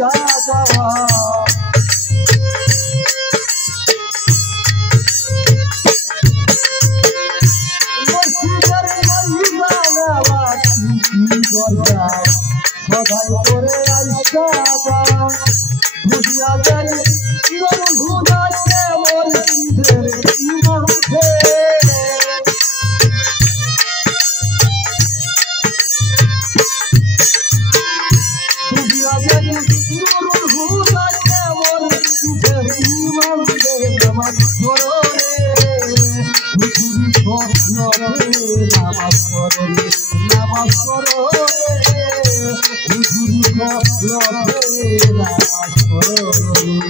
আইসা যাওয়া সদাই করে আইসা যাওয়া বুঝিয়া যাই ভুদাই কেমন ইমামে বুঝিয়া যাই ভুদাই কেমন ইমামে নামাজ পড়ো রে হুজুরি পড়ো রে নামাজ পড়ো রে নামাজ পড়ো রে হুজুরি পড়ো রে নামাজ পড়ো রে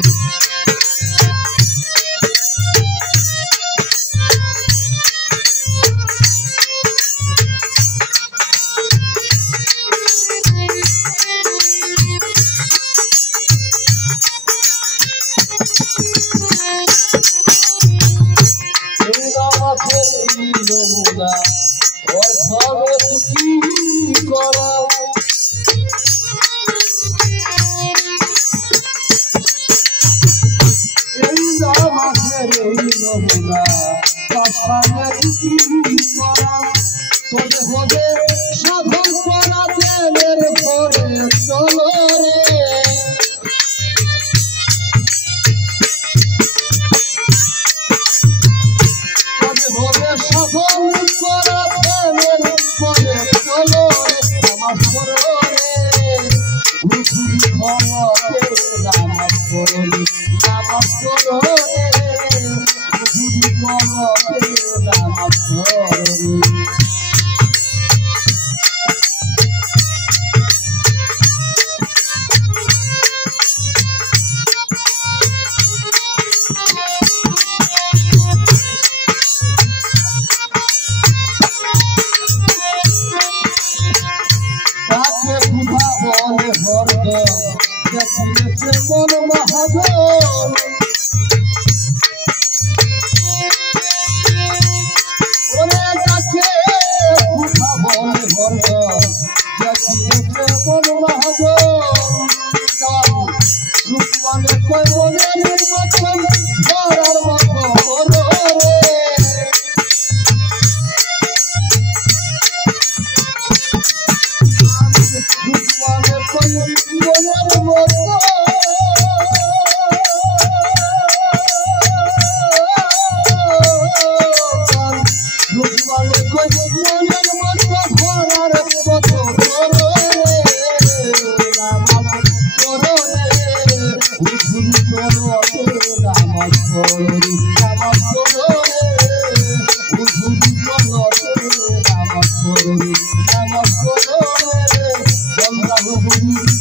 সাধন করা জেলের পরে চলো রে সাধন করা জেলের পরে চলো রে নামাজ পড়ো রে হুজুরি খবরে নামাজ পড়ো রে নামাজ পড়ো রে হুজুরি খবরে নামাজ পড়ো রে মন মহাজন ওরে কাছে উঠা বলে ভর্গ দেখিয়েছে মন মহাজন রূপমানে কই মনে নির্বাচন ধরার মতো বলো রে রূপমানে কই মনের মতো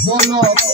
Namaste.